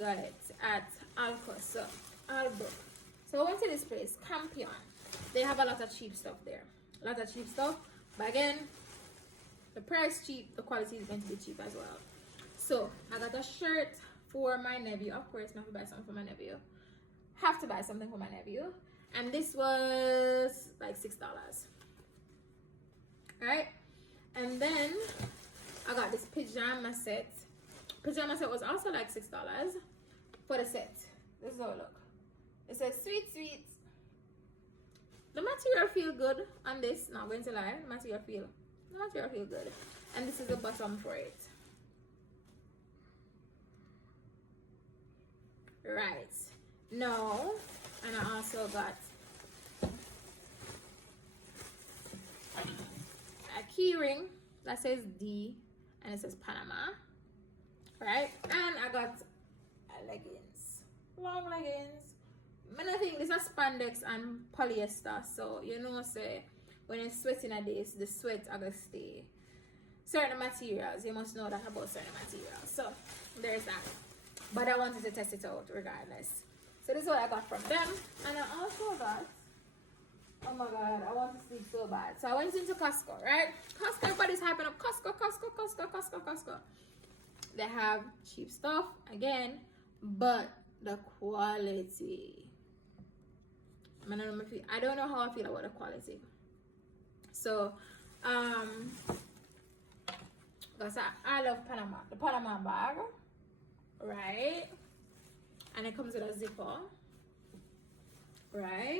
got it at Alco. So I went to this place, Campion. They have a lot of cheap stuff there. A lot of cheap stuff. But again, the price cheap, the quality is going to be cheap as well. So I got a shirt for my nephew. Of course, I have to buy something for my nephew. Have to buy something for my nephew. And this was like $6. Right? And then I got this pajama set. Pajama set was also like $6 for the set. This is how it look. It says sweet sweet. The material feel good on this. Not going to lie. The material feel good. And this is the bottom for it. Right. No. And I also got a key ring that says D and it says Panama. Right? And I got leggings. Long leggings. I think this is spandex and polyester. So you know, say when you're sweating at this, the sweat are gonna stay. Certain materials, you must know that about certain materials. So there's that. But I wanted to test it out regardless. So this is what I got from them. And I also got, oh my god, I want to sleep so bad. So I went into Costco, right? Costco, everybody's hyping up Costco. They have cheap stuff again, but the quality, I don't know how I feel about the quality. So because I love Panama, the Panama bag, right? And it comes with a zipper, right?